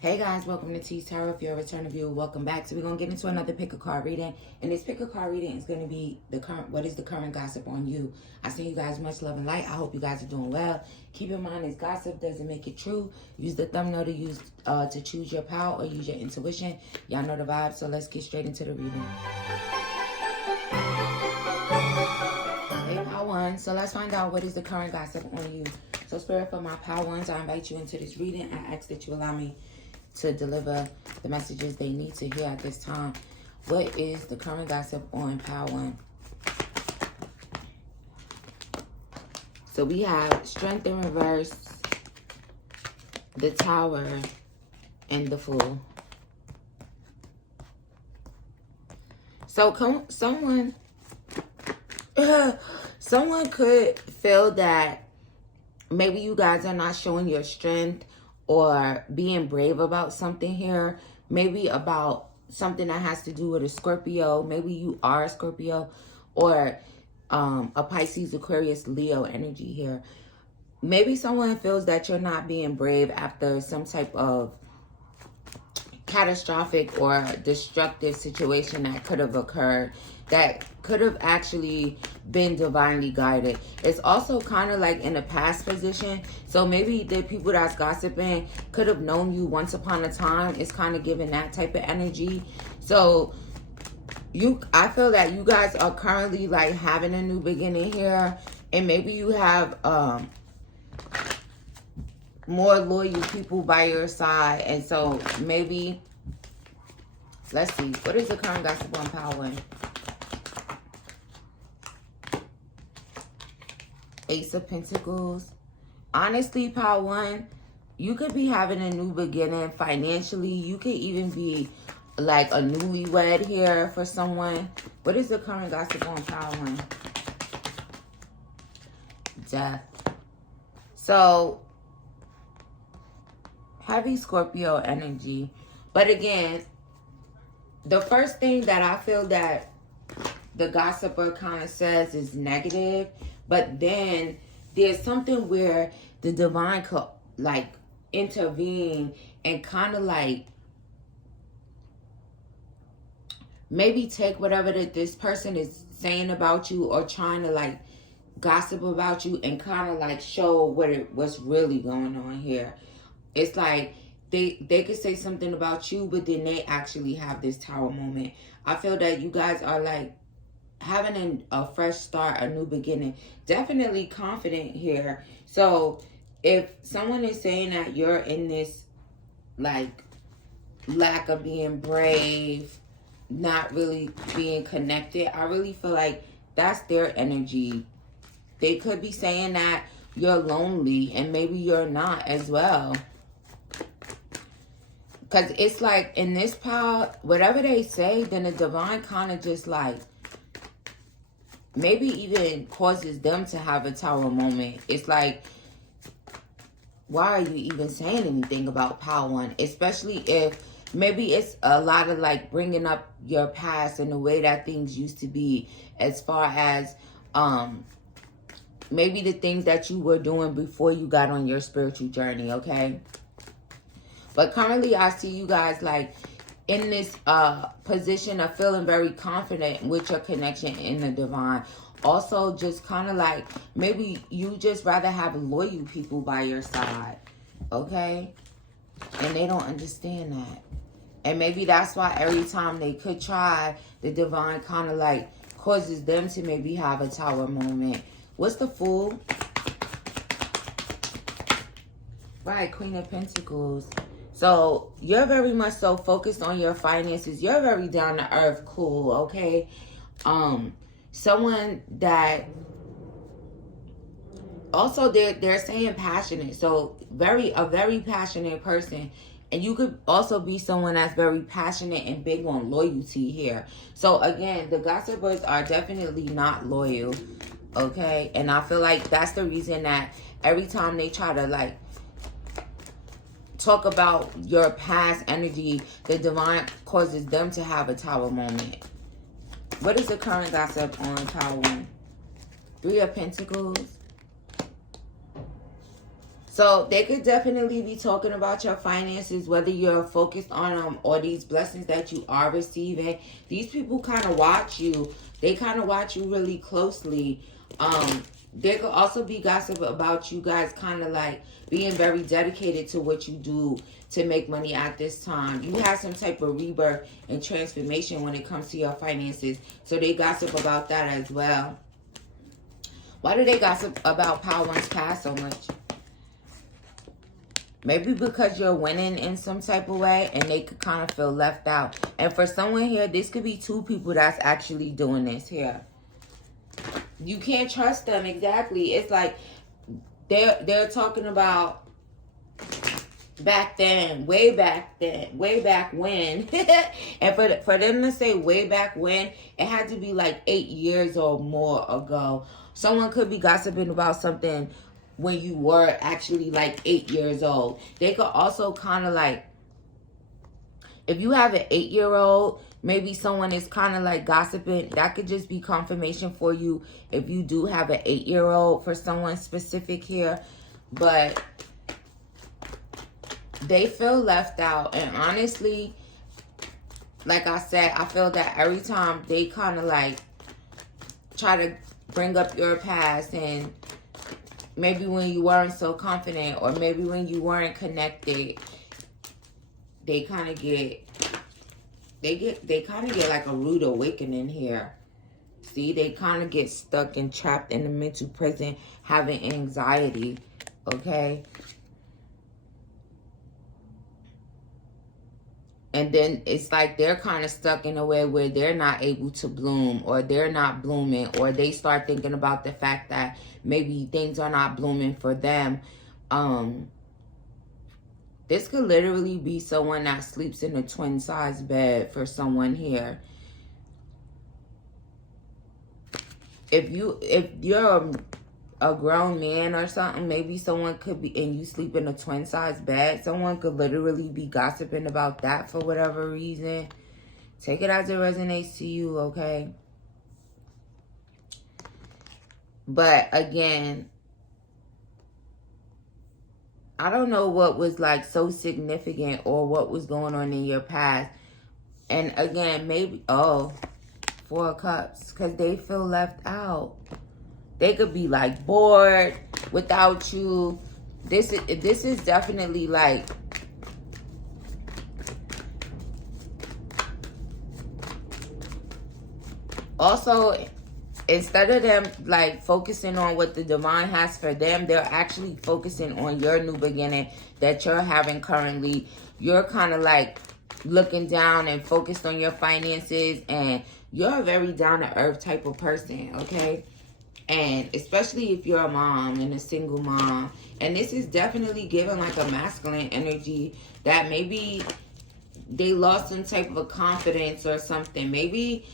Hey guys, welcome to Teestarot. If you're a returning viewer, welcome back. So we're going to get into another pick a card reading. And this pick a card reading is going to be what is the current gossip on you. I send you guys much love and light. I hope you guys are doing well. Keep in mind, this gossip doesn't make it true. Use the thumbnail to choose your power or use your intuition. Y'all know the vibe, so let's get straight into the reading. Hey, Power One. So let's find out what is the current gossip on you. So Spirit, for my Power Ones, I invite you into this reading. I ask that you allow me to deliver the messages they need to hear at this time. What is the current gossip on Power One? So we have Strength in reverse, the Tower, and the Fool. So someone could feel that maybe you guys are not showing your strength or being brave about something here. Maybe about something that has to do with a Scorpio. Maybe you are a Scorpio or a Pisces, Aquarius, Leo energy here. Maybe someone feels that you're not being brave after some type of catastrophic or destructive situation that could have occurred, that could have actually been divinely guided. It's also kind of like in a past position. So maybe the people that's gossiping could have known you once upon a time. It's kind of giving that type of energy. So I feel that you guys are currently like having a new beginning here. And maybe you have more loyal people by your side. And so maybe, let's see, what is the current gossip on Power One? Ace of Pentacles. Honestly, Power One, you could be having a new beginning financially. You could even be like a newlywed here for someone. What is the current gossip on Power One? Death. So heavy Scorpio energy. But again, the first thing that I feel that the gossiper kind of says is negative. But then there's something where the divine could like intervene and kind of like maybe take whatever that this person is saying about you or trying to like gossip about you and kind of like show what's really going on here. It's like they could say something about you, but then they actually have this Tower moment. I feel that you guys are like having a fresh start, a new beginning. Definitely confident here. So if someone is saying that you're in this like lack of being brave, not really being connected, I really feel like that's their energy. They could be saying that you're lonely and maybe you're not as well. Because it's like in this power, whatever they say, then the divine kind of just like maybe even causes them to have a Tower moment. It's like, why are you even saying anything about Power One? Especially if maybe it's a lot of like bringing up your past and the way that things used to be, as far as maybe the things that you were doing before you got on your spiritual journey, okay? But currently I see you guys like in this position of feeling very confident with your connection in the divine. Also, just kind of like maybe you just rather have loyal people by your side, okay? And they don't understand that. And maybe that's why every time they could try, the divine kind of like causes them to maybe have a Tower moment. What's the Fool? Right, Queen of Pentacles. So you're very much so focused on your finances. You're very down to earth, cool, okay? Someone that also they're saying passionate. So a very passionate person. And you could also be someone that's very passionate and big on loyalty here. So again, the gossipers are definitely not loyal, okay? And I feel like that's the reason that every time they try to like talk about your past energy, the divine causes them to have a Tower moment. What is the current gossip on Power One? Three of Pentacles. So they could definitely be talking about your finances, whether you're focused on them or these blessings that you are receiving. These people kind of watch you. They kind of watch you really closely. There could also be gossip about you guys kind of like being very dedicated to what you do to make money at this time. You have some type of rebirth and transformation when it comes to your finances. So they gossip about that as well. Why do they gossip about Power One's past so much? Maybe because you're winning in some type of way and they could kind of feel left out. And for someone here, this could be two people that's actually doing this here. You can't trust them. Exactly. It's like they're talking about back then, way back when. And for them to say way back when, it had to be like 8 years or more ago. Someone could be gossiping about something when you were actually like 8 years old. They could also kind of like, if you have an 8-year-old, maybe someone is kind of like gossiping. That could just be confirmation for you if you do have an 8-year-old for someone specific here. But they feel left out. And honestly, like I said, I feel that every time they kind of like try to bring up your past, and maybe when you weren't so confident or maybe when you weren't connected, they kind of get like a rude awakening here. See, they kind of get stuck and trapped in the mental prison, having anxiety, okay? And then it's like they're kind of stuck in a way where they're not able to bloom, or they're not blooming, or they start thinking about the fact that maybe things are not blooming for them. This could literally be someone that sleeps in a twin-size bed for someone here. If you're a grown man or something, maybe someone could be, and you sleep in a twin-size bed, someone could literally be gossiping about that for whatever reason. Take it as it resonates to you, okay? But again, I don't know what was like so significant or what was going on in your past. And again, maybe, oh, 4 of Cups, because they feel left out. They could be like bored without you. This is definitely like, also, instead of them like focusing on what the divine has for them, they're actually focusing on your new beginning that you're having currently. You're kind of like looking down and focused on your finances, and you're a very down-to-earth type of person, okay? And especially if you're a mom and a single mom. And this is definitely giving like a masculine energy that maybe they lost some type of a confidence or something. Maybe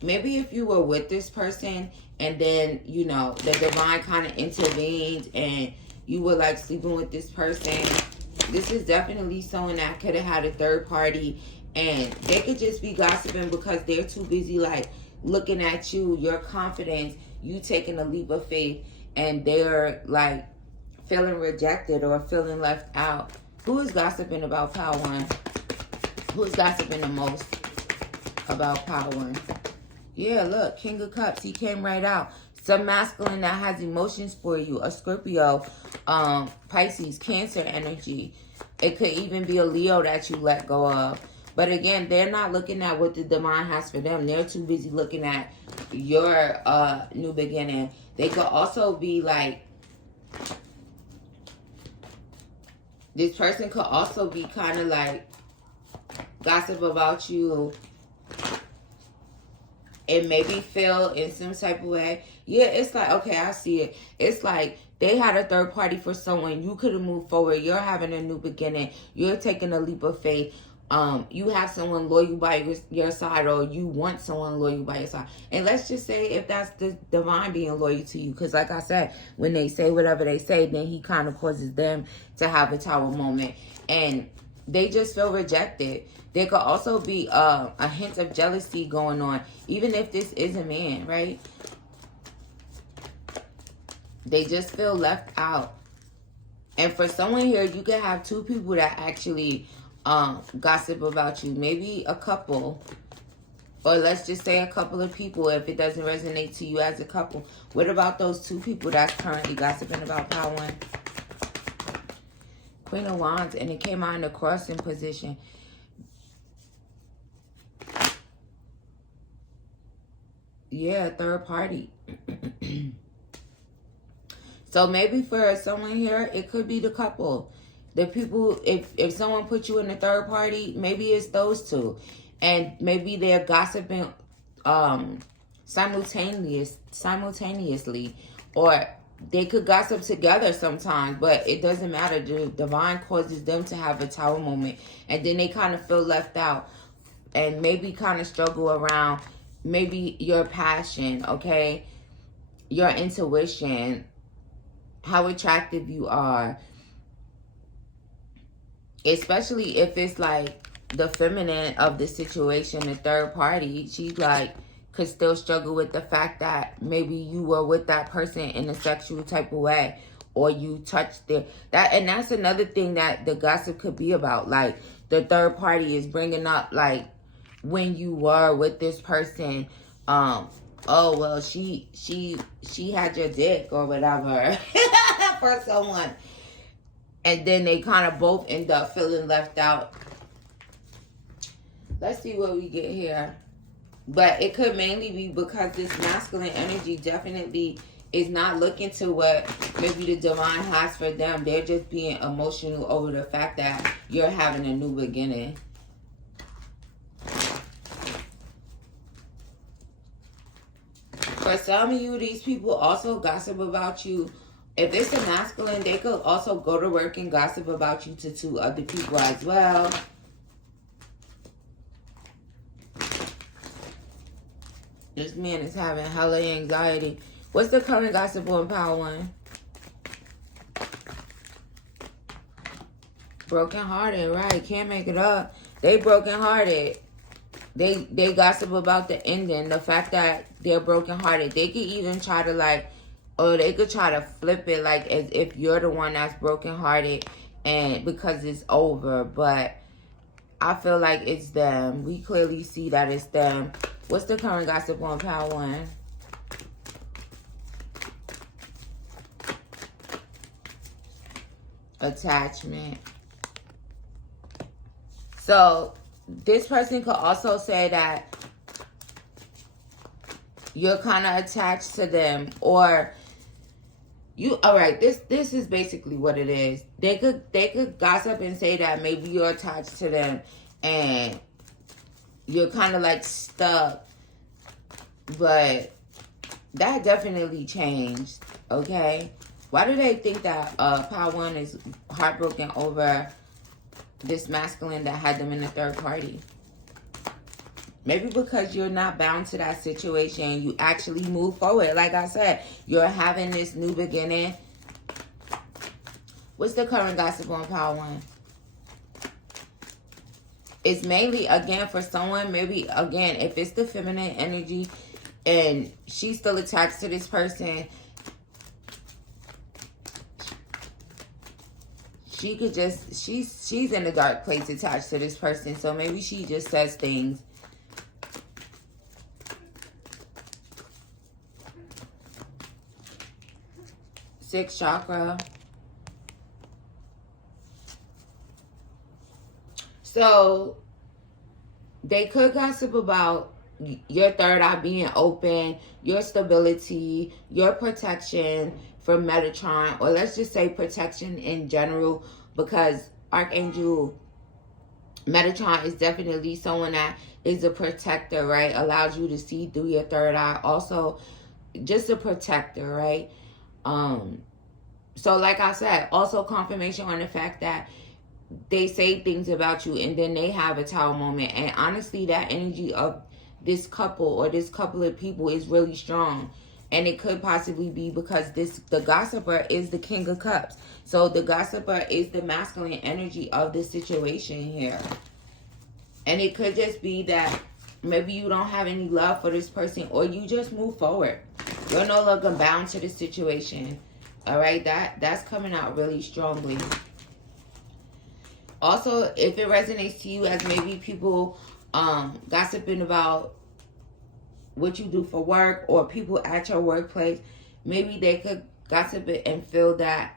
if you were with this person and then, you know, the divine kind of intervened and you were like sleeping with this person, this is definitely someone that could have had a third party, and they could just be gossiping because they're too busy like looking at you, your confidence, you taking a leap of faith, and they're like feeling rejected or feeling left out. Who is gossiping about Power One? Who's gossiping the most about Power One? Yeah, look, King of Cups, he came right out. Some masculine that has emotions for you, a Scorpio, Pisces, Cancer energy. It could even be a Leo that you let go of. But again, they're not looking at what the divine has for them. They're too busy looking at your new beginning. They could also be like, this person could also be kind of like gossip about you and maybe feel in some type of way. Yeah, it's like, okay, I see it. It's like they had a third party for someone. You could have moved forward. You're having a new beginning. You're taking a leap of faith. You have someone loyal by your side, or you want someone loyal by your side. And let's just say if that's the divine being loyal to you, because like I said, when they say whatever they say, then he kind of causes them to have a tower moment, and they just feel rejected. There could also be a hint of jealousy going on, even if this is a man, right? They just feel left out. And for someone here, you could have two people that actually gossip about you. Maybe a couple. Or let's just say a couple of people if it doesn't resonate to you as a couple. What about those two people that's currently gossiping about Power One? Queen of Wands, and it came out in the crossing position. Yeah, third party. So maybe for someone here, it could be the couple. The people, if someone put you in a third party, maybe it's those two. And maybe they're gossiping simultaneously. Or they could gossip together sometimes, but it doesn't matter. The divine causes them to have a tower moment. And then they kind of feel left out. And maybe kind of struggle around maybe your passion, okay? Your intuition, how attractive you are. Especially if it's like the feminine of the situation, the third party, she like could still struggle with the fact that maybe you were with that person in a sexual type of way, or you touched and that's another thing that the gossip could be about. Like the third party is bringing up like when you were with this person, oh well, she had your dick or whatever for someone. And then they kind of both end up feeling left out. Let's see what we get here. But it could mainly be because this masculine energy definitely is not looking to what maybe the divine has for them. They're just being emotional over the fact that you're having a new beginning. For some of you, these people also gossip about you. If it's a masculine, they could also go to work and gossip about you to two other people as well. This man is having hella anxiety. What's the current gossip on Power One? Broken hearted, right? Can't make it up. They broken hearted. They gossip about the ending, the fact that they're broken hearted. They could even try to like, or they could try to flip it like as if you're the one that's broken hearted and because it's over. But I feel like it's them. We clearly see that it's them. What's the current gossip on Power One? Attachment. So this person could also say that you're kind of attached to them, or you. All right, this is basically what it is. They could gossip and say that maybe you're attached to them and you're kind of like stuck, but that definitely changed. Okay, why do they think that Power One is heartbroken over this masculine that had them in the third party? Maybe because you're not bound to that situation. You actually move forward. Like I said, you're having this new beginning. What's the current gossip on Power One? It's mainly, again, for someone, maybe, again, if it's the feminine energy and she's still attached to this person, she could just, she's in a dark place attached to this person. So maybe she just says things. Sixth chakra. So they could gossip about your third eye being open, your stability, your protection from Metatron, or let's just say protection in general, because Archangel Metatron is definitely someone that is a protector, right? Allows you to see through your third eye. Also, just a protector, right? So like I said, also confirmation on the fact that they say things about you and then they have a tower moment. And honestly, that energy of this couple or this couple of people is really strong. And it could possibly be because the gossiper is the King of Cups. So the gossiper is the masculine energy of this situation here. And it could just be that maybe you don't have any love for this person, or you just move forward. You're no longer bound to the situation. All right, that's coming out really strongly. Also, if it resonates to you as maybe people gossiping about what you do for work or people at your workplace, maybe they could gossip it and feel that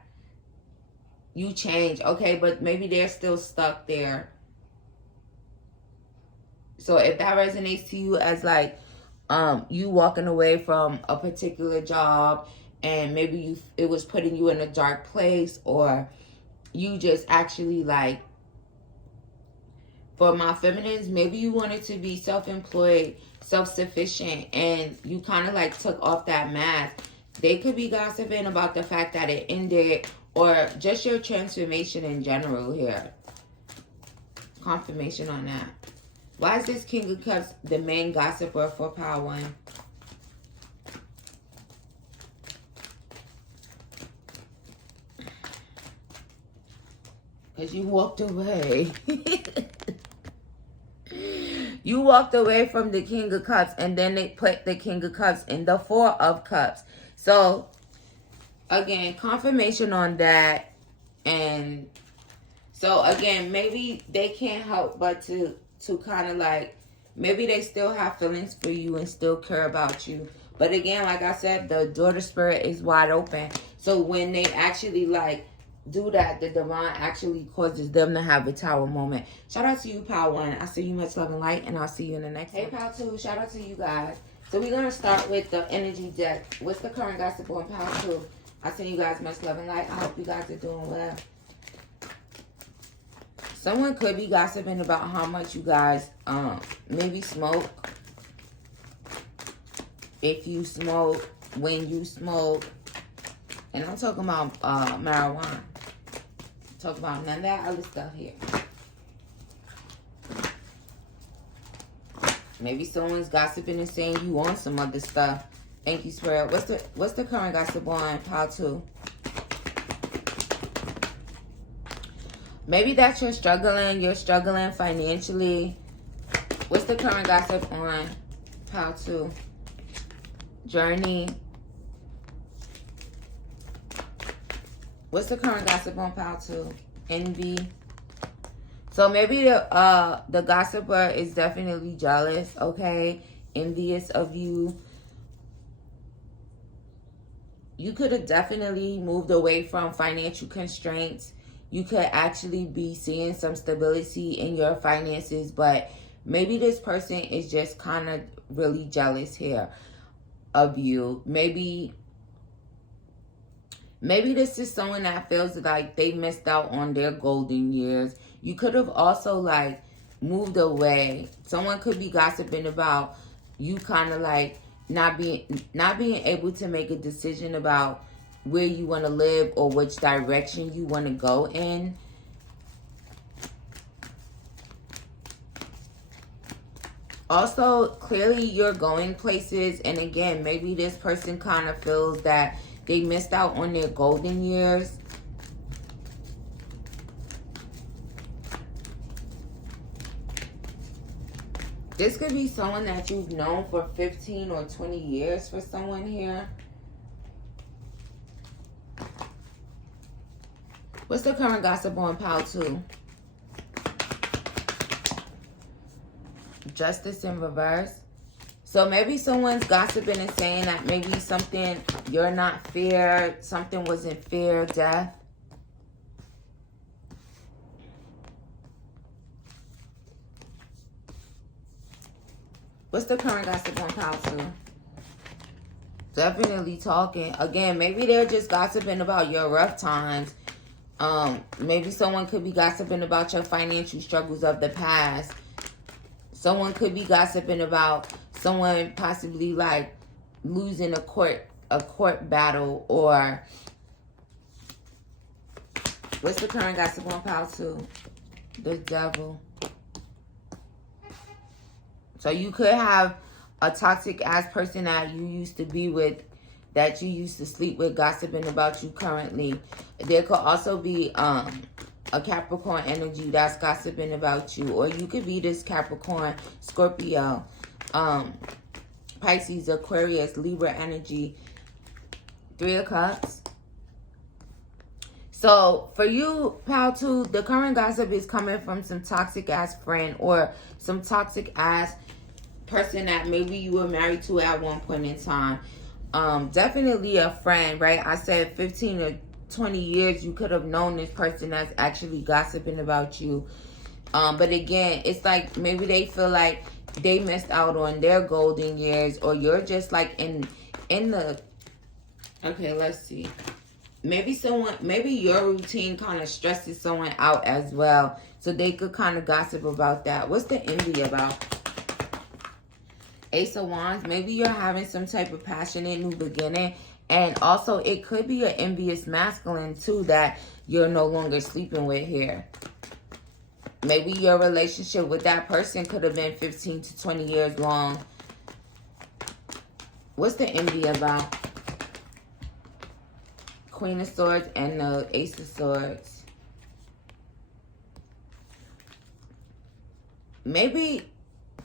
you change, okay, but maybe they're still stuck there. So if that resonates to you as like you walking away from a particular job and maybe it was putting you in a dark place, or you just actually like, for my feminines, maybe you wanted to be self-employed, self-sufficient, and you kind of like took off that mask. They could be gossiping about the fact that it ended, or just your transformation in general here. Confirmation on that. Why is this King of Cups the main gossiper for Power One? Because you walked away. You walked away from the King of Cups, and then they put the King of Cups in the Four of Cups. So, again, confirmation on that. And so, again, maybe they can't help but to kind of like, maybe they still have feelings for you and still care about you. But again, like I said, the daughter spirit is wide open. So when they actually like do that, the divine actually causes them to have a tower moment. Shout out to you, Power One. I see you, much love and light, and I'll see you in the next one. Hey, Power Two, shout out to you guys. So we're going to start with the energy deck. What's the current gossip on Power Two? I see you guys, much love and light. I hope you guys are doing well. Someone could be gossiping about how much you guys maybe smoke. If you smoke, when you smoke. And I'm talking about marijuana. Talk about none of that other stuff here. Maybe someone's gossiping and saying you want some other stuff. Thank you, Spirit. What's the current gossip on Power 2? Maybe that you're struggling financially. What's the current gossip on Power 2? Journey. What's the current gossip on Power 2? Envy. So maybe the gossiper is definitely jealous, okay? Envious of you. You could have definitely moved away from financial constraints. You could actually be seeing some stability in your finances, but maybe this person is just kind of really jealous here of you. Maybe this is someone that feels like they missed out on their golden years. You could have also like moved away. Someone could be gossiping about you kind of like not being able to make a decision about where you want to live or which direction you want to go in. Also, clearly you're going places, and again, maybe this person kind of feels that they missed out on their golden years. This could be someone that you've known for 15 or 20 years for someone here. What's the current gossip on Power 2? Justice in reverse. So maybe someone's gossiping and saying that maybe something, you're not fair, something wasn't fair, death. What's the current gossip on Power 2? Definitely talking. Again, maybe they're just gossiping about your rough times. Maybe someone could be gossiping about your financial struggles of the past. Someone could be gossiping about someone possibly like losing a court battle, or what's the current gossip on Power 2? The devil. So you could have a toxic ass person that you used to be with, that you used to sleep with, gossiping about you currently. There could also be a Capricorn energy that's gossiping about you, or you could be this Capricorn, Scorpio, Pisces, Aquarius, Libra energy. 3 of Cups. So for you, pal, too, the current gossip is coming from some toxic ass friend or some toxic ass person that maybe you were married to at one point in time. Definitely a friend, right? I said 15 or 20 years you could have known this person that's actually gossiping about you. But again, it's like maybe they feel like they missed out on their golden years, or you're just like in the, okay, let's see. Maybe your routine kind of stresses someone out as well. So they could kind of gossip about that. What's the envy about? Ace of Wands. Maybe you're having some type of passionate new beginning. And also it could be an envious masculine too that you're no longer sleeping with here. Maybe your relationship with that person could have been 15 to 20 years long. What's the envy about? Queen of Swords and the Ace of Swords. Maybe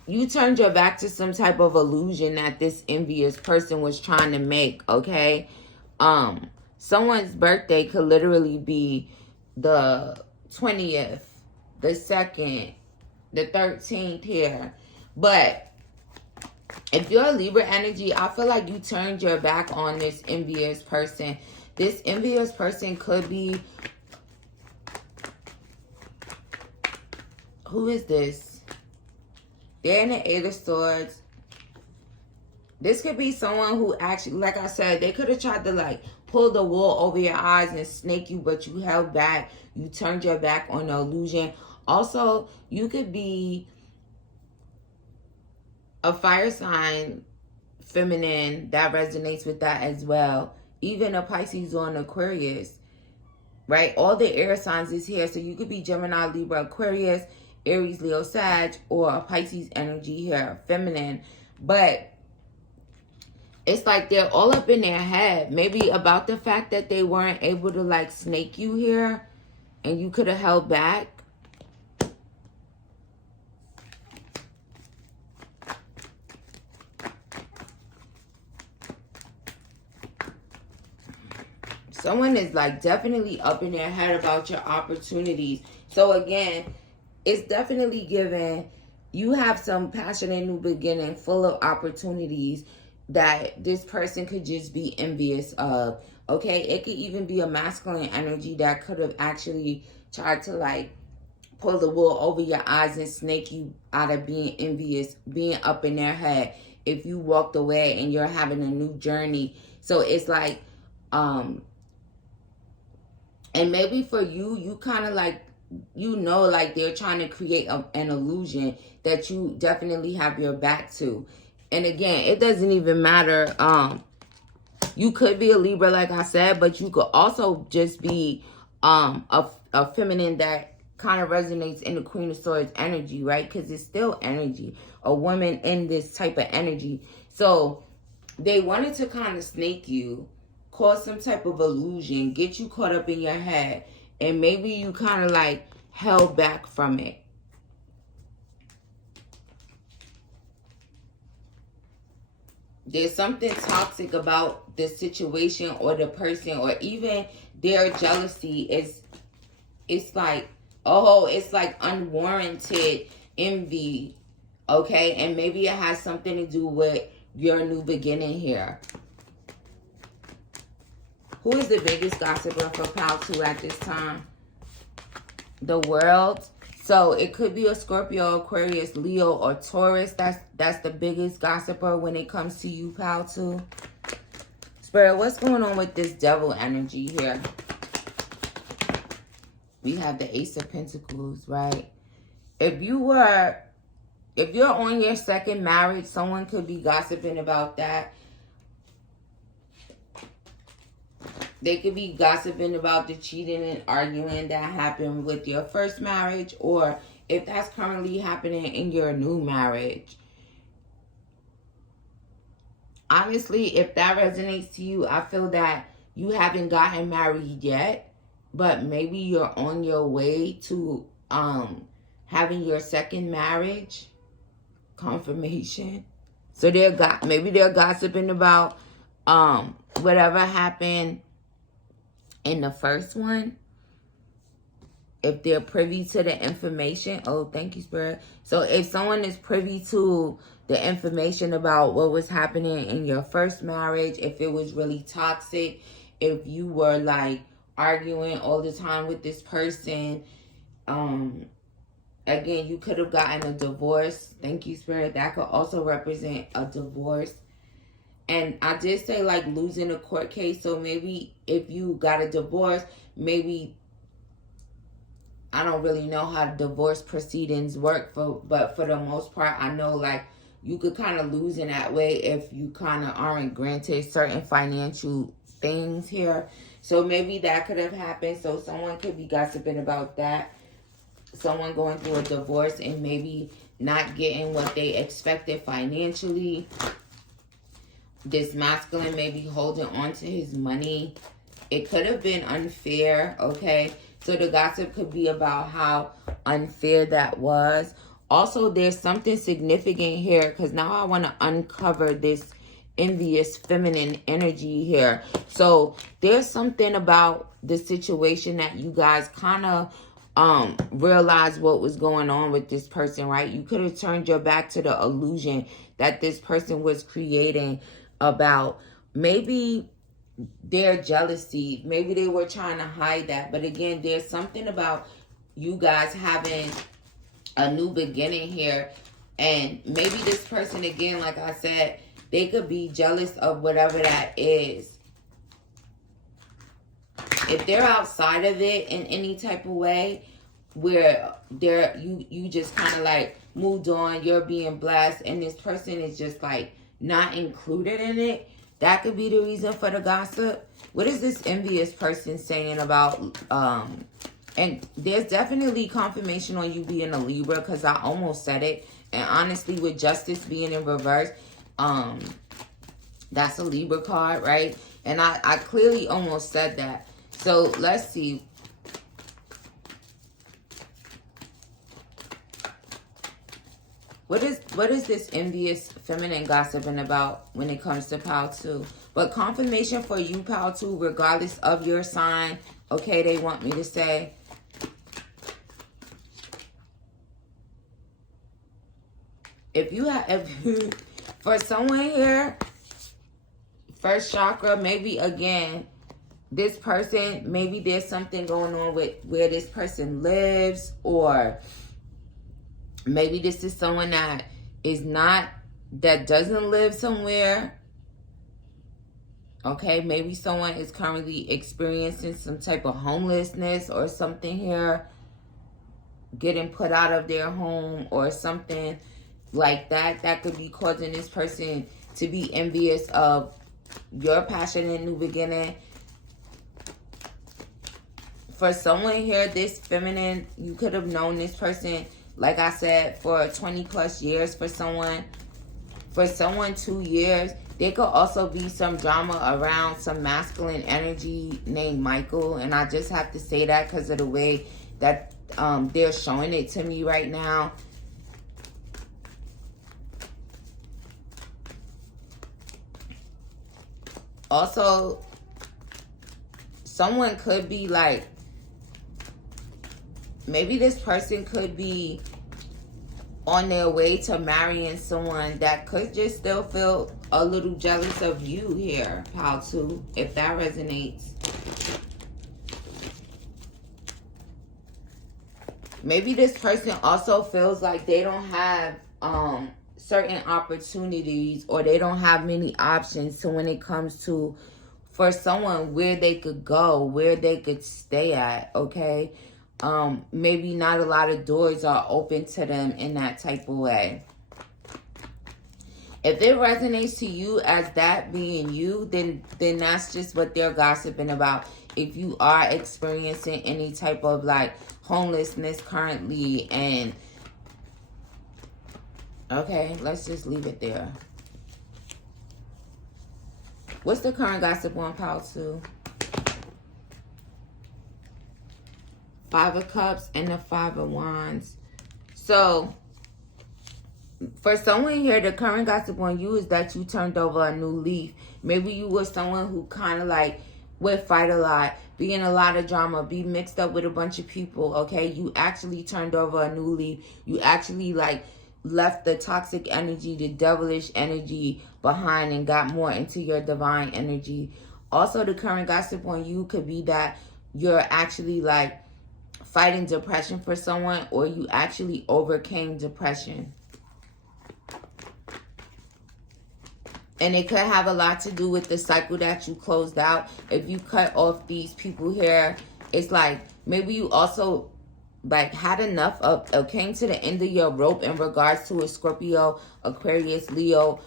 you turned your back to some type of illusion that this envious person was trying to make, okay? Someone's birthday could literally be the 20th, the 2nd, the 13th here. But if you're a Libra energy, I feel like you turned your back on this envious person. This envious person could be... Who is this? They're in the Eight of Swords. This could be someone who actually, like I said, they could have tried to like pull the wool over your eyes and snake you, but you held back. You turned your back on the illusion. Also, you could be a fire sign, feminine, that resonates with that as well. Even a Pisces or an Aquarius, right? All the air signs is here. So you could be Gemini, Libra, Aquarius, Aries, Leo, Sag, or a Pisces energy here, feminine. But it's like they're all up in their head. Maybe about the fact that they weren't able to like snake you here and you could have held back. Someone is like definitely up in their head about your opportunities. So again, it's definitely given you have some passionate new beginning full of opportunities that this person could just be envious of. Okay, it could even be a masculine energy that could have actually tried to like pull the wool over your eyes and snake you out of being envious, being up in their head if you walked away and you're having a new journey. So it's like and maybe for you, you kind of like, you know, like they're trying to create an illusion that you definitely have your back to. And again, it doesn't even matter. You could be a Libra, like I said, but you could also just be a feminine that kind of resonates in the Queen of Swords energy, right? Because it's still energy. A woman in this type of energy. So they wanted to kind of snake you, cause some type of illusion, get you caught up in your head, and maybe you kind of like held back from it. There's something toxic about the situation or the person, or even their jealousy. It's like, oh, it's like unwarranted envy, okay? And maybe it has something to do with your new beginning here. Who is the biggest gossiper for Pal 2 at this time? The World. So it could be a Scorpio, Aquarius, Leo, or Taurus. That's the biggest gossiper when it comes to you, Pal 2. Spirit, what's going on with this devil energy here? We have the Ace of Pentacles, right? If you're on your second marriage, someone could be gossiping about that. They could be gossiping about the cheating and arguing that happened with your first marriage, or if that's currently happening in your new marriage. Honestly, if that resonates to you, I feel that you haven't gotten married yet, but maybe you're on your way to having your second marriage. Confirmation. So maybe they're gossiping about whatever happened in the first one. if they're privy to the information. Oh, thank you, Spirit. So if someone is privy to the information about what was happening in your first marriage, if it was really toxic, if you were like arguing all the time with this person, again, you could have gotten a divorce. Thank you, Spirit. That could also represent a divorce. And I did say like losing a court case. So maybe if you got a divorce, maybe, I don't really know how divorce proceedings work, but for the most part, I know like you could kind of lose in that way if you kind of aren't granted certain financial things here. So maybe that could have happened. So someone could be gossiping about that. Someone going through a divorce and maybe not getting what they expected financially. This masculine may be holding on to his money. It could have been unfair, okay? So the gossip could be about how unfair that was. Also, there's something significant here because now I want to uncover this envious feminine energy here. So there's something about the situation that you guys kind of realized what was going on with this person, right? You could have turned your back to the illusion that this person was creating about maybe their jealousy. Maybe they were trying to hide that. But again, there's something about you guys having a new beginning here. And maybe this person, again, like I said, they could be jealous of whatever that is. If they're outside of it in any type of way, where you just kind of like moved on, you're being blessed, and this person is just like not included in it, that could be the reason for the gossip. What is this envious person saying about, and there's definitely confirmation on you being a Libra, because I almost said it. And honestly, with justice being in reverse, that's a Libra card, right? And I clearly almost said that. So let's see. What is this envious feminine gossiping about when it comes to Pile 2? But confirmation for you, Pile 2, regardless of your sign. Okay, they want me to say. For someone here, first chakra, maybe again, this person, maybe there's something going on with where this person lives, or maybe this is someone that doesn't live somewhere. Okay, maybe someone is currently experiencing some type of homelessness or something here, getting put out of their home or something like that. That could be causing this person to be envious of your passionate new beginning. For someone here, this feminine, you could have known this person, like I said, for 20 plus years. For someone 2 years. There could also be some drama around some masculine energy named Michael. And I just have to say that because of the way that they're showing it to me right now. Also, someone could be like, maybe this person could be on their way to marrying someone that could just still feel a little jealous of you here, Pile 2, if that resonates. Maybe this person also feels like they don't have certain opportunities, or they don't have many options. So when it comes to, for someone, where they could go, where they could stay at, okay? Maybe not a lot of doors are open to them in that type of way. If it resonates to you as that being you, then that's just what they're gossiping about. If you are experiencing any type of like homelessness currently, and okay, let's just leave it there. What's the current gossip on Pile 2? 5 of Cups and the 5 of Wands. So, for someone here, the current gossip on you is that you turned over a new leaf. Maybe you were someone who kind of like would fight a lot, be in a lot of drama, be mixed up with a bunch of people, okay? You actually turned over a new leaf. You actually, like, left the toxic energy, the devilish energy behind and got more into your divine energy. Also, the current gossip on you could be that you're actually, like, fighting depression for someone, or you actually overcame depression. And it could have a lot to do with the cycle that you closed out. If you cut off these people here, it's like maybe you also like had enough of came to the end of your rope in regards to a Scorpio, Aquarius, Leo,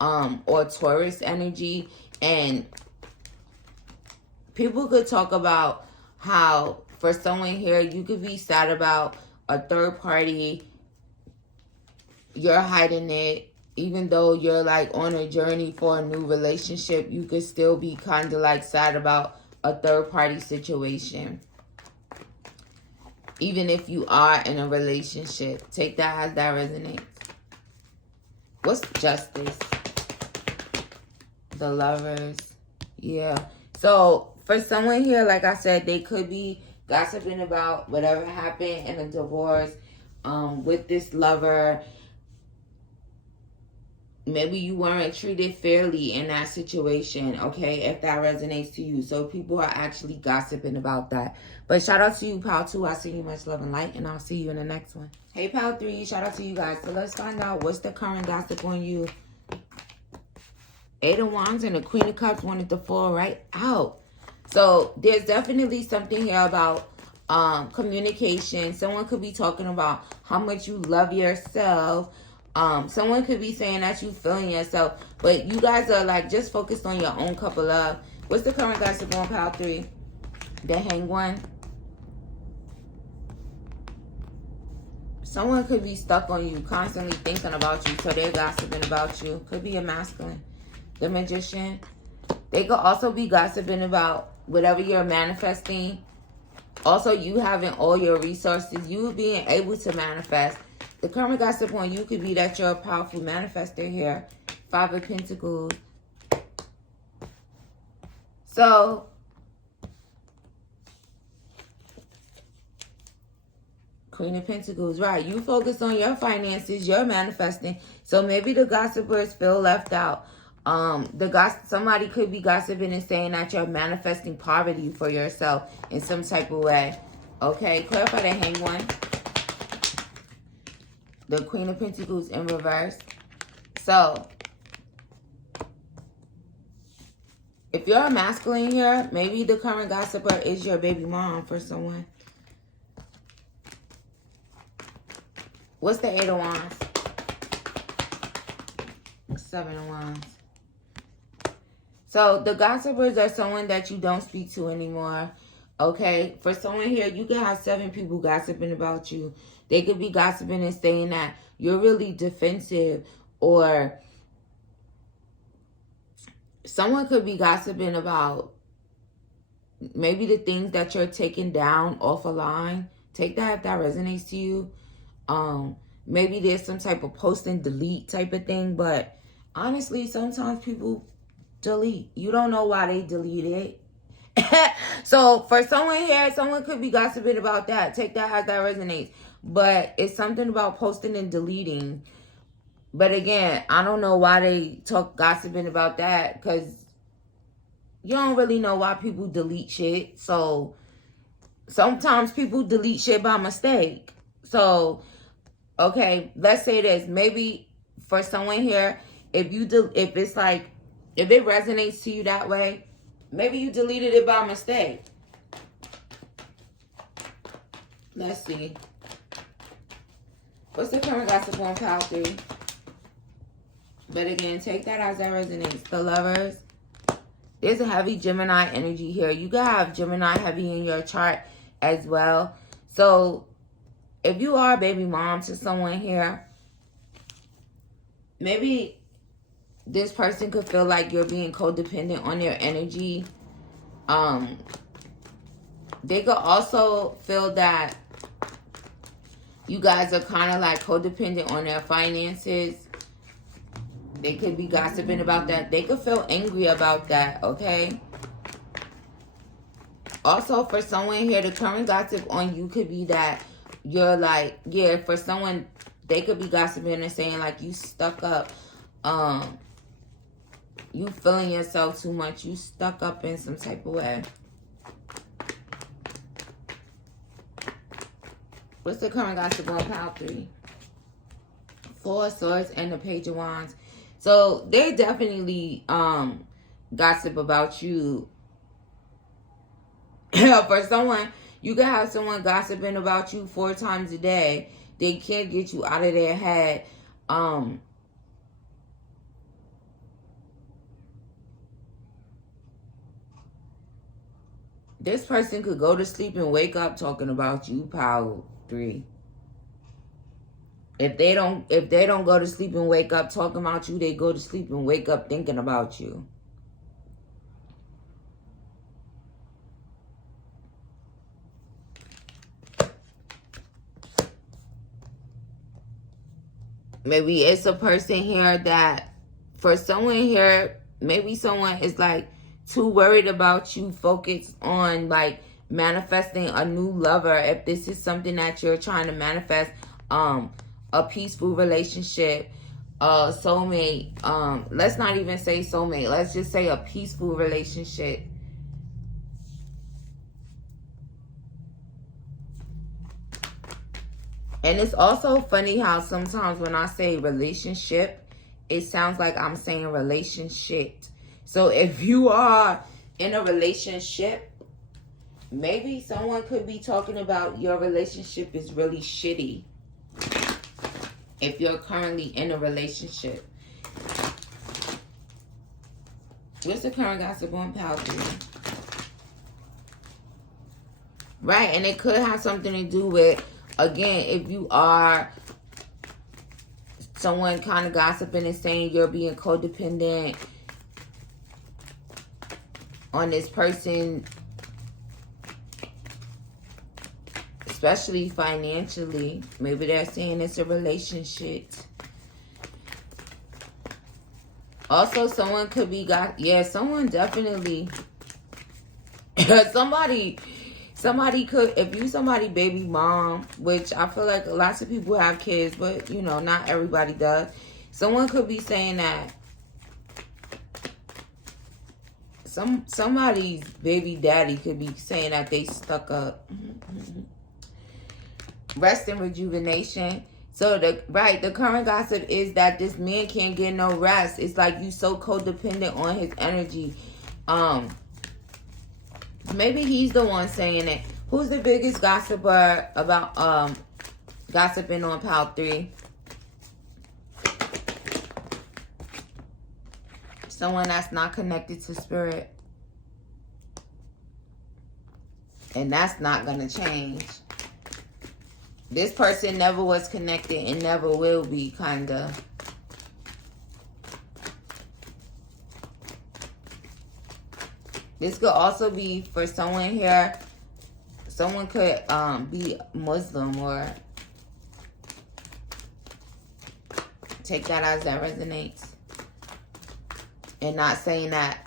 or Taurus energy. And people could talk about how for someone here, you could be sad about a third party. You're hiding it. Even though you're like on a journey for a new relationship, you could still be kind of like sad about a third party situation. Even if you are in a relationship, take that as that resonates. What's justice? The Lovers. Yeah. So for someone here, like I said, they could be gossiping about whatever happened in a divorce with this lover. Maybe you weren't treated fairly in that situation, okay, if that resonates to you. So people are actually gossiping about that. But shout out to you, Pal 2. I send you much love and light, and I'll see you in the next one. Hey, Pal 3, shout out to you guys. So let's find out what's the current gossip on you. 8 of Wands and the Queen of Cups wanted to fall right out. So there's definitely something here about communication. Someone could be talking about how much you love yourself. Someone could be saying that you feeling yourself, but you guys are like just focused on your own cup of love. What's the current gossip on Pile 3? The Hanged One. Someone could be stuck on you, constantly thinking about you, so they're gossiping about you. Could be a masculine. The Magician. They could also be gossiping about whatever you're manifesting. Also, you having all your resources, you being able to manifest. The current gossip on you could be that you're a powerful manifester here. 5 of Pentacles. So, Queen of Pentacles, right. You focus on your finances, you're manifesting. So maybe the gossipers feel left out. Somebody could be gossiping and saying that you're manifesting poverty for yourself in some type of way. Okay, clarify the Hanged One. The Queen of Pentacles in reverse. So, if you're a masculine here, maybe the current gossiper is your baby mom for someone. What's the 8 of Wands? 7 of Wands. So, the gossipers are someone that you don't speak to anymore. Okay? For someone here, you can have 7 people gossiping about you. They could be gossiping and saying that you're really defensive, or someone could be gossiping about maybe the things that you're taking down off a line. Take that if that resonates to you. Maybe there's some type of post and delete type of thing, but honestly, sometimes people delete. You don't know why they delete it. So for someone here, someone could be gossiping about that. Take that as that resonates. But it's something about posting and deleting. But again, I don't know why they talk gossiping about that, because you don't really know why people delete shit. So sometimes people delete shit by mistake. So, okay, let's say this. Maybe for someone here, if it resonates to you that way, maybe you deleted it by mistake. Let's see. What's the current gossip on Pile 3? But again, take that as that resonates. The Lovers. There's a heavy Gemini energy here. You can have Gemini heavy in your chart as well. So, if you are a baby mom to someone here, maybe this person could feel like you're being codependent on their energy. They could also feel that you guys are kind of like codependent on their finances. They could be gossiping about that. They could feel angry about that, okay? Also, for someone here, the current gossip on you could be that you're like, yeah, for someone, they could be gossiping and saying like you stuck up, you feeling yourself too much, you stuck up in some type of way. What's the current gossip on pile 3? 4 of Swords and the Page of Wands. So they definitely gossip about you. For someone, you can have someone gossiping about you 4 times a day. They can't get you out of their head. This person could go to sleep and wake up talking about you, pile 3. If they don't go to sleep and wake up talking about you, they go to sleep and wake up thinking about you. Maybe it's a person here that, for someone here, maybe someone is like too worried about you, focused on like manifesting a new lover. If this is something that you're trying to manifest, a peaceful relationship, soulmate, let's not even say soulmate, let's just say a peaceful relationship. And it's also funny how sometimes when I say relationship, it sounds like I'm saying relationship. So if you are in a relationship, maybe someone could be talking about your relationship is really shitty. If you're currently in a relationship. What's the current gossip on pile 3? Right, and it could have something to do with, again, if you are someone kind of gossiping and saying you're being codependent on this person, especially financially. Maybe they're saying it's a relationship. Also, someone could be someone definitely somebody could, if you somebody baby mom, which I feel like lots of people have kids, but you know, not everybody does. Someone could be saying that somebody's baby daddy could be saying that they stuck up. Rest and rejuvenation. So the current gossip is that this man can't get no rest. It's like you so codependent on his energy. Maybe he's the one saying it. Who's the biggest gossiper about gossiping on pile 3? Someone that's not connected to spirit. And that's not going to change. This person never was connected and never will be, kind of. This could also be for someone here. Someone could be Muslim, or take that as that resonates. And not saying that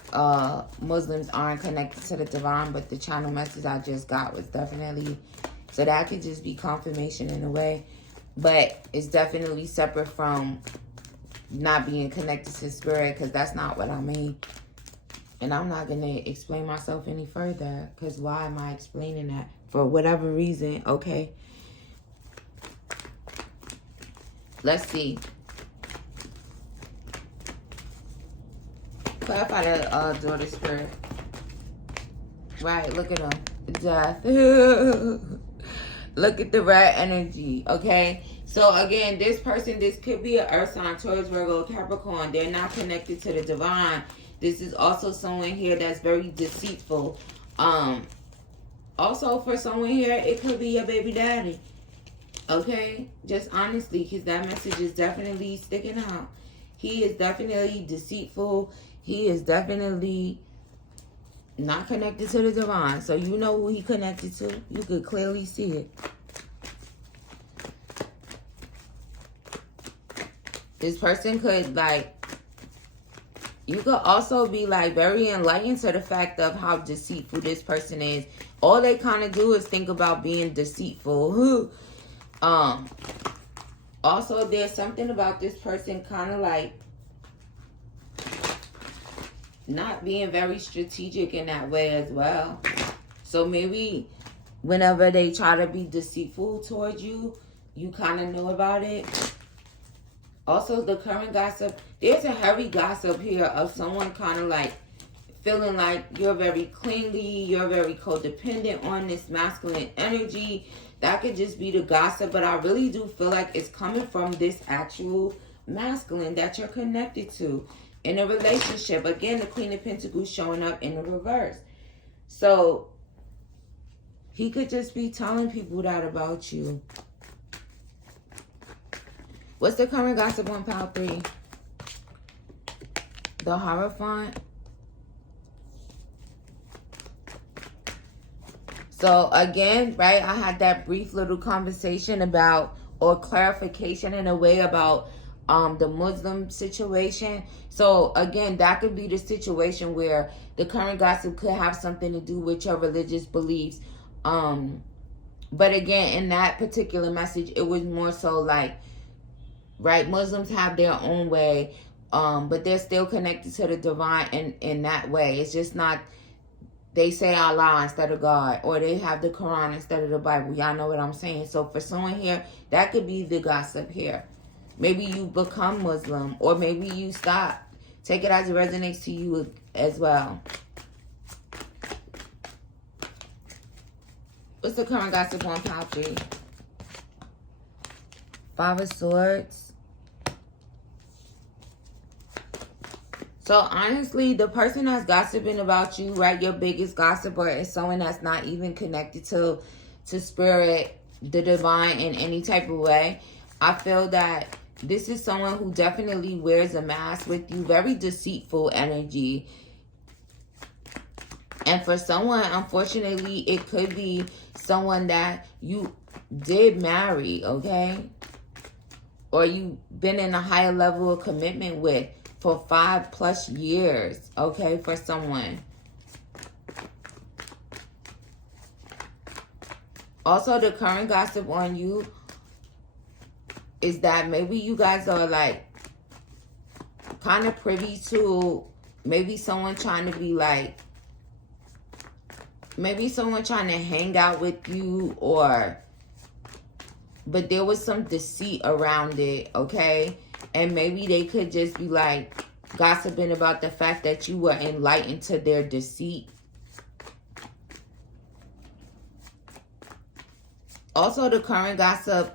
Muslims aren't connected to the divine, but the channel message I just got was definitely, so that could just be confirmation in a way, but it's definitely separate from not being connected to spirit, because that's not what I mean. And I'm not going to explain myself any further, because why am I explaining that? For whatever reason, okay. Let's see. Clarify the daughter spirit. Right, look at them. Death. Look at the red energy, okay? So again, this person, this could be an Earth sign, Taurus, Virgo, Capricorn. They're not connected to the divine. This is also someone here that's very deceitful. Also for someone here, it could be your baby daddy. Okay? Just honestly, because that message is definitely sticking out. He is definitely deceitful. He is definitely not connected to the divine. So you know who he connected to. You could clearly see it. This person could, like, you could also be, like, very enlightened to the fact of how deceitful this person is. All they kind of do is think about being deceitful. Also, there's something about this person kind of like not being very strategic in that way as well. So maybe whenever they try to be deceitful towards you, you kind of know about it. Also, the current gossip, there's a heavy gossip here of someone kind of like feeling like you're very clingy, you're very codependent on this masculine energy. That could just be the gossip, but I really do feel like it's coming from this actual masculine that you're connected to in a relationship. Again, the Queen of Pentacles showing up in the reverse. So he could just be telling people that about you. What's the current gossip on pile 3? The Hierophant. So again, right, I had that brief little conversation about, or clarification in a way about the Muslim situation. So again, that could be the situation where the current gossip could have something to do with your religious beliefs. But again, in that particular message, it was more so like, right, Muslims have their own way, but they're still connected to the divine in that way. It's just not, they say Allah instead of God, or they have the Quran instead of the Bible. Y'all know what I'm saying? So for someone here, that could be the gossip here. Maybe you become Muslim, or maybe you stop. Take it as it resonates to you as well. What's the current gossip on pile 3? 5 of Swords. So honestly, the person that's gossiping about you, right, your biggest gossiper is someone that's not even connected to spirit, the divine in any type of way. I feel that this is someone who definitely wears a mask with you, very deceitful energy. And for someone, unfortunately, it could be someone that you did marry, okay? Or you've been in a higher level of commitment with for 5+ years, okay, for someone. Also, the current gossip on you is that maybe you guys are like kind of privy to maybe someone trying to be like, maybe someone trying to hang out with you, or, but there was some deceit around it, okay? And maybe they could just be like gossiping about the fact that you were enlightened to their deceit. Also, the current gossip.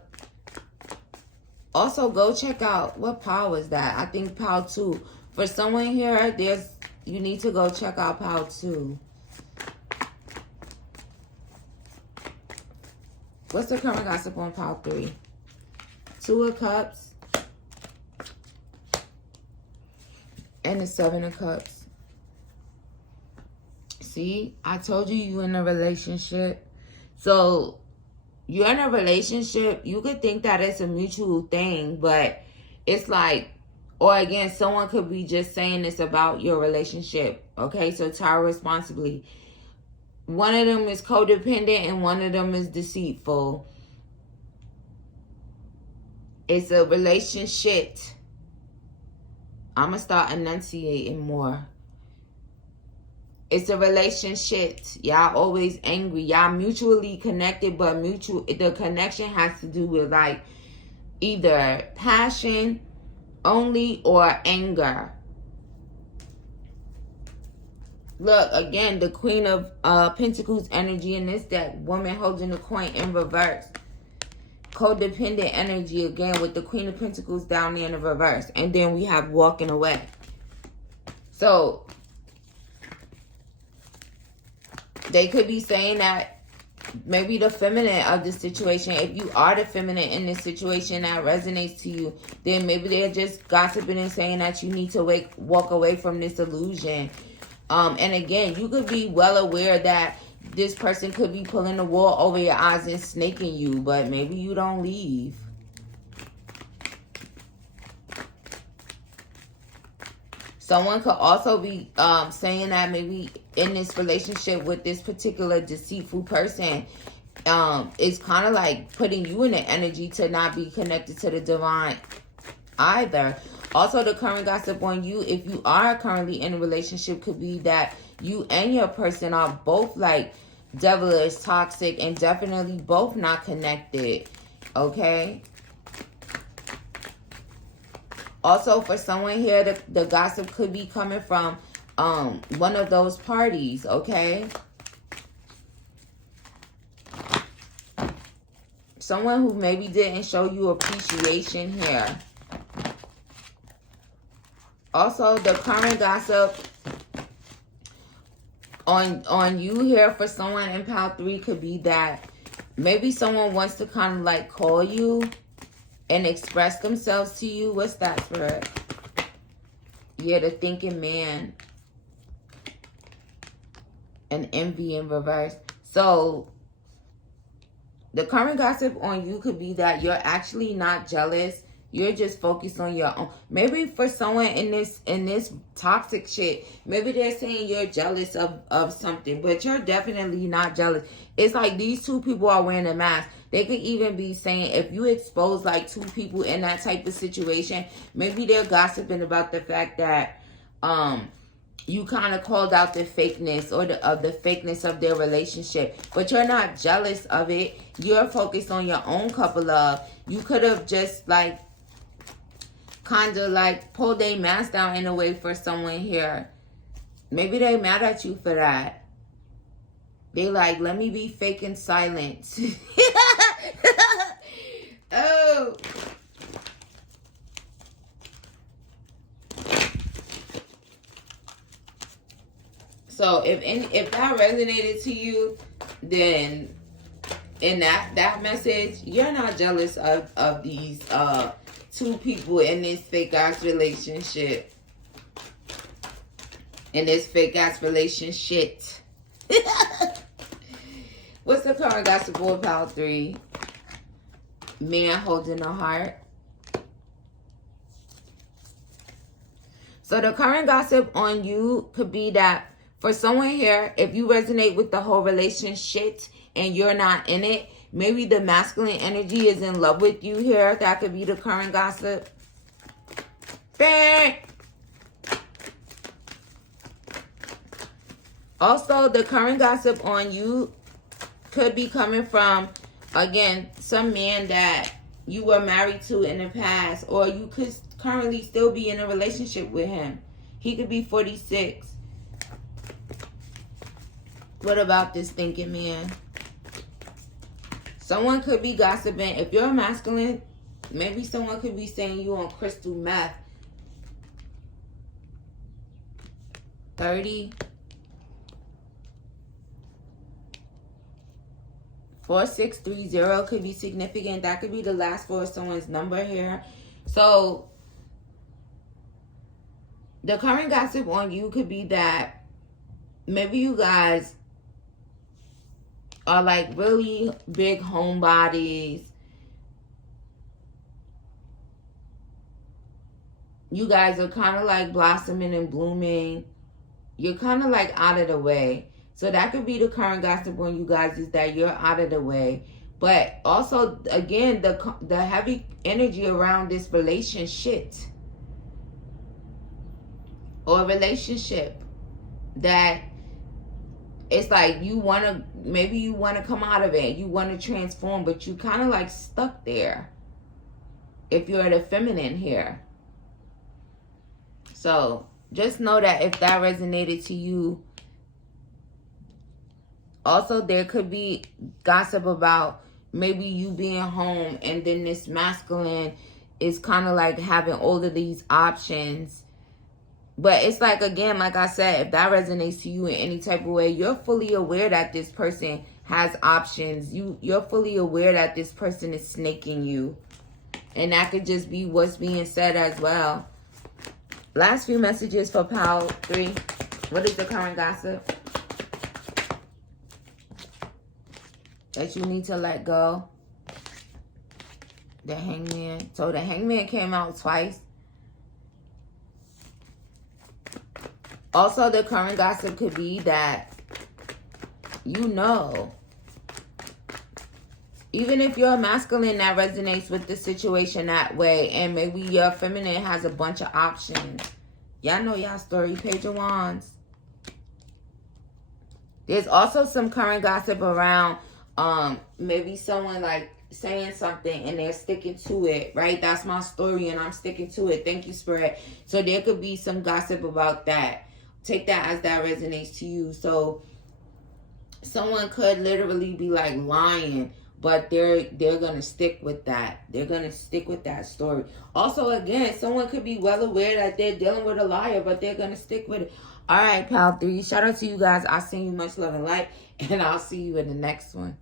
Also, go check out, what pile is that? I think pile 2. For someone here, you need to go check out pile 2. What's the current gossip on pile 3? 2 of Cups. And the 7 of Cups. See, I told you you're in a relationship. So, you're in a relationship. You could think that it's a mutual thing, but it's like, or again, someone could be just saying this about your relationship. Okay, so tire responsibly. One of them is codependent and one of them is deceitful. It's a relationship. I'm going to start enunciating more. It's a relationship. Y'all always angry. Y'all mutually connected, but the connection has to do with like either passion only or anger. Look, again, the Queen of Pentacles energy in this deck. Woman holding the coin in reverse. Codependent energy again with the Queen of Pentacles down there in the reverse. And then we have walking away. So, they could be saying that maybe the feminine of the situation, if you are the feminine in this situation that resonates to you, then maybe they're just gossiping and saying that you need to walk away from this illusion. And again, you could be well aware that this person could be pulling the wool over your eyes and snaking you, but maybe you don't leave. Someone could also be saying that maybe in this relationship with this particular deceitful person is kind of like putting you in the energy to not be connected to the divine either. Also, the current gossip on you, if you are currently in a relationship, could be that you and your person are both like devilish, toxic, and definitely both not connected. Okay? Also, for someone here, the gossip could be coming from one of those parties. Okay? Someone who maybe didn't show you appreciation here. Also, the current gossip on you here for someone in pile 3 could be that maybe someone wants to kind of like call you and express themselves to you. What's that for it? Yeah, the thinking man. And envy in reverse. So the current gossip on you could be that you're actually not jealous. You're just focused on your own. Maybe for someone in this toxic shit, maybe they're saying you're jealous of something, but you're definitely not jealous. It's like these two people are wearing a mask. They could even be saying, if you expose like 2 people in that type of situation, maybe they're gossiping about the fact that you kind of called out the fakeness or the fakeness of their relationship, but you're not jealous of it. You're focused on your own couple love. You could have just like kind of like pulled their mask down in a way for someone here. Maybe they mad at you for that. They like, let me be fake and silent. Oh. So if that resonated to you, then in that message, you're not jealous of these 2 people in this fake ass relationship. In this fake ass relationship. What's the current gossip for pile 3? Man holding a heart. So the current gossip on you could be that for someone here, if you resonate with the whole relationship and you're not in it, maybe the masculine energy is in love with you here. That could be the current gossip. Bang! Also, the current gossip on you could be coming from, again, some man that you were married to in the past, or you could currently still be in a relationship with him. He could be 46. What about this thinking man? Someone could be gossiping. If you're masculine, maybe someone could be saying you on crystal meth. 30. 4630 could be significant. That could be the last 4 of someone's number here. So the current gossip on you could be that maybe you guys are like really big homebodies. You guys are kind of like blossoming and blooming. You're kind of like out of the way. So that could be the current gossip on you guys, is that you're out of the way. But also, again, the heavy energy around this relationship or relationship, that it's like maybe you want to come out of it. You want to transform, but you kind of like stuck there. If you're the feminine here. So just know that if that resonated to you. Also, there could be gossip about maybe you being home and then this masculine is kind of like having all of these options. But it's like, again, like I said, if that resonates to you in any type of way, you're fully aware that this person has options. You're fully aware that this person is snaking you. And that could just be what's being said as well. Last few messages for pile 3. What is the current gossip that you need to let go? The Hangman. So the Hangman came out twice. Also, the current gossip could be that, you know, even if you're a masculine that resonates with the situation that way, and maybe your feminine has a bunch of options. Y'all know y'all story, Page of Wands. There's also some current gossip around maybe someone like saying something and they're sticking to it, right? That's my story and I'm sticking to it. Thank you, Spirit. So there could be some gossip about that. Take that as that resonates to you. So someone could literally be like lying, but they're gonna stick with that. They're gonna stick with that story. Also, again, someone could be well aware that they're dealing with a liar, but they're gonna stick with it. All right, pal 3. Shout out to you guys. I'll send you much love and light, and I'll see you in the next one.